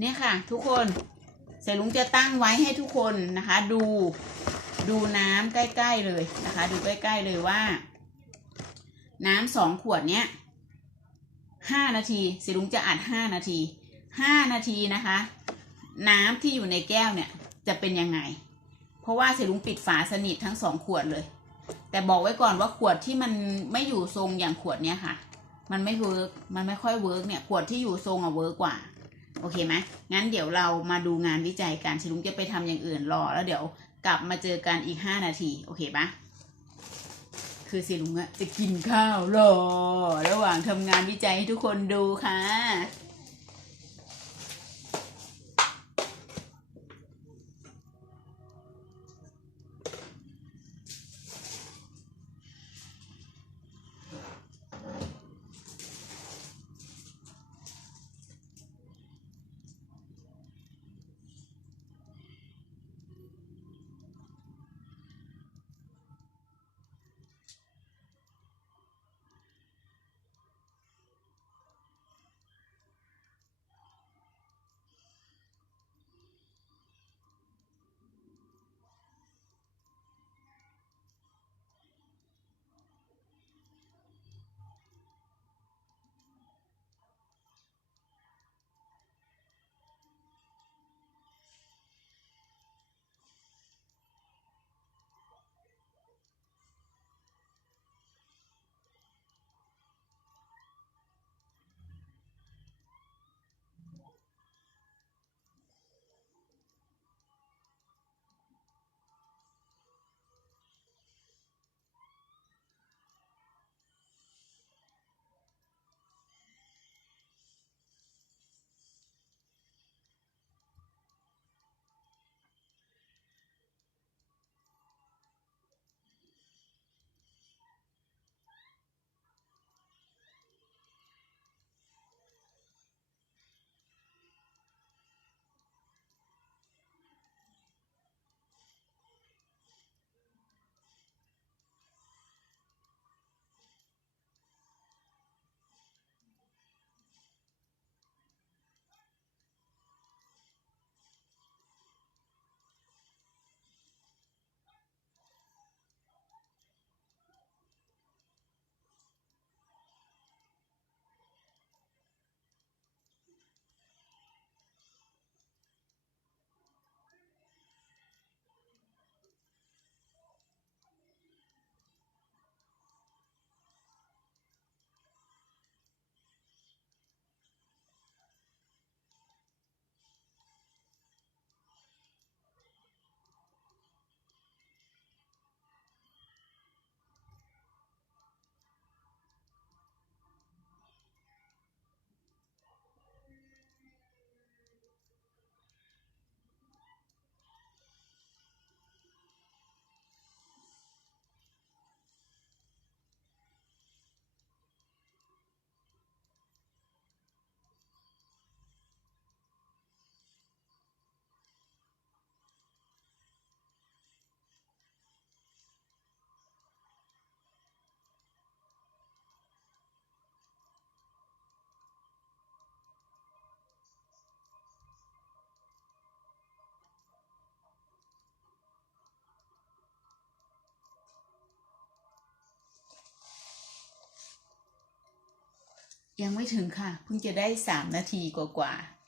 เนี่ยค่ะ ทุกคนเสร็จลุงจะตั้งไว้ให้ทุกคนนะคะ ดูดูน้ำใกล้ ๆเลยนะคะ ดูใกล้ ๆเลยว่า น้ำสองขวดเนี้ยห้านาทีเสร็จลุงจะอัดห้านาทีห้านาทีนะคะ น้ำที่อยู่ในแก้วเนี่ยจะเป็นยังไง เพราะว่าเสร็จลุงปิดฝาสนิททั้งสองขวดเลย แต่บอกไว้ก่อนว่าขวดที่มันไม่อยู่ทรงอย่างขวดเนี้ยค่ะ มันไม่เวิร์กมันไม่ค่อยเวิร์กเนี่ยขวดที่อยู่ทรงอะเวิร์กกว่า โอเคไหมงั้นเดี๋ยวเรามาดูงานวิจัยกันชิลุงจะไปทำอย่างอื่นรอ แล้วเดี๋ยวกลับมาเจอกันอีกห้านาที โอเคปะคือสิลุงอะจะกินข้าวรอ ระหว่างทำงานวิจัยให้ทุกคนดูค่ะ ยังไม่ถึงค่ะ เพิ่งจะได้สามนาทีกว่าๆ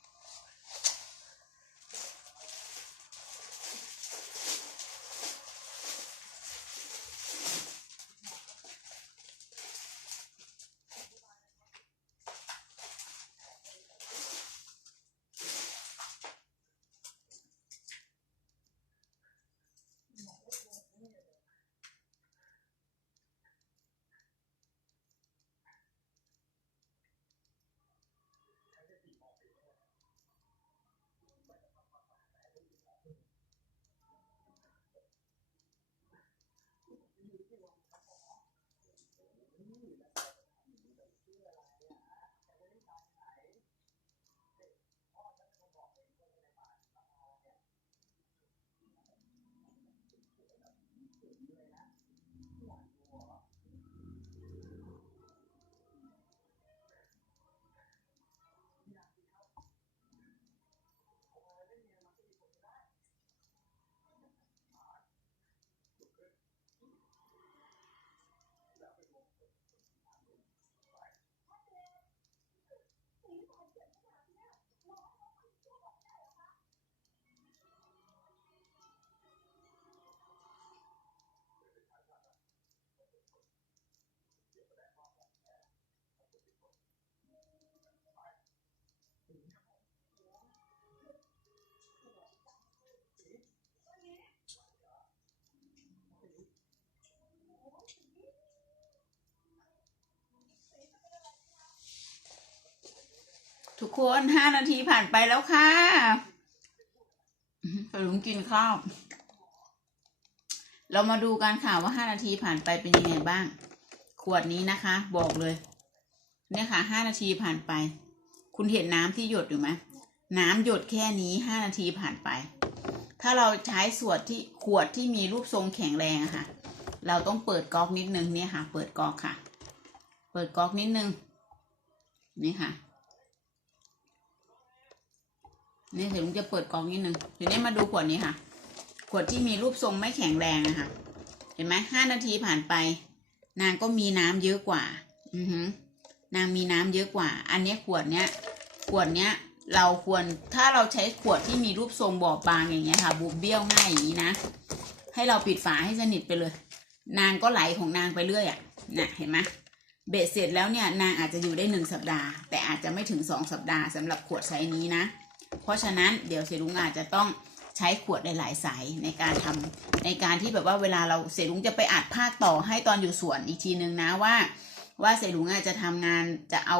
คนห้านาทีผ่านไปแล้วค่ะไปลุงกินข้าว เรามาดูกันค่ะว่าห้านาทีผ่านไปเป็นยังไงบ้าง ขวดนี้นะคะ บอกเลย เนี่ยค่ะห้านาทีผ่านไป คุณเห็นน้ำที่หยดอยู่ไหมน้ำหยดแค่นี้ห้านาทีผ่านไป ถ้าเราใช้ส่วนที่ขวดที่มีรูปทรงแข็งแรงอะค่ะ เราต้องเปิดก๊อกนิดนึงเนี่ยค่ะ เปิดก๊อกค่ะ เปิดก๊อกนิดนึงนี่ค่ะ นี่ถึงจะเปิดก๊อกนิดนึงทีนี้มาดูขวดนี้ค่ะ ขวดที่มีรูปทรงไม่แข็งแรงอะค่ะ เห็นไหมห้านาทีผ่านไป นางก็มีน้ำเยอะกว่า อือหือนางมีน้ำเยอะกว่า อันนี้ขวดเนี้ย ขวดเนี้ย เราควรถ้าเราใช้ขวดที่มีรูปทรงบอบบางอย่างเงี้ยค่ะ บุบเบี้ยวง่ายอย่างนี้นะ ให้เราปิดฝาให้สนิทไปเลย นางก็ไหลของนางไปเรื่อยอะ่ะน่ะเห็นไหมเบ็ดเสร็จแล้วเนี่ยนางอาจจะอยู่ได้หนึ่งสัปดาห์ แต่อาจจะไม่ถึงสองสัปดาห์สำหรับขวดไซส์นี้นะ เพราะฉะนั้นเดี๋ยวเซรุงอาจจะต้องใช้ขวดหลายๆไซส์ในการทำในการที่แบบว่าเวลาเราเซรุงจะไปอัดภาคต่อให้ตอนอยู่สวนอีกทีนึงนะว่า ว่าเซรุงอาจจะทำงานจะเอา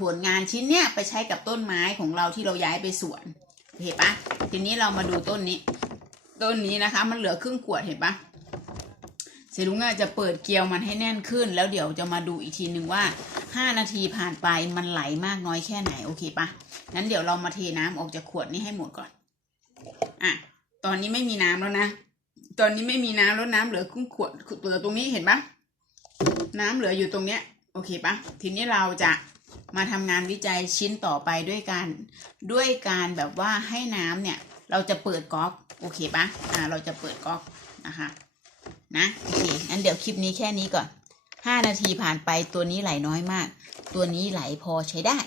ผลงานชิ้นเนี้ยไปใช้กับต้นไม้ของเราที่เราย้ายไปสวนเห็นปะทีนี้เรามาดูต้นนี้ ต้นนี้นะคะ มันเหลือครึ่งขวดเห็นปะเซรุงอาจจะเปิดเกลียวมันให้แน่นขึ้น แล้วเดี๋ยวจะมาดูอีกทีนึงว่า ห้านาทีผ่านไปมันไหลมากน้อยแค่ไหนโอเคปะงั้นเดี๋ยวเรามาเทน้ำออกจากขวดนี้ให้หมดก่อน อะ ตอนนี้ไม่มีน้ำแล้วนะ ตอนนี้ไม่มีน้ำแล้วน้ำเหลือครึ่งขวดเหลือตรงนี้เห็นปะน้ำเหลืออยู่ตรงเนี้ย โอเคปะทีนี้เราจะมาทำงานวิจัยชิ้นต่อไปด้วยการด้วยการแบบว่าให้น้ำเนี่ย เราจะเปิดก๊อกโอเคปะอ่า เราจะเปิดก๊อกนะคะ นะโอเคงั้นเดี๋ยวคลิปนี้แค่นี้ก่อน ห้านาทีผ่านไปตัวนี้ไหลน้อยมาก ตัวนี้ไหลพอใช้ได้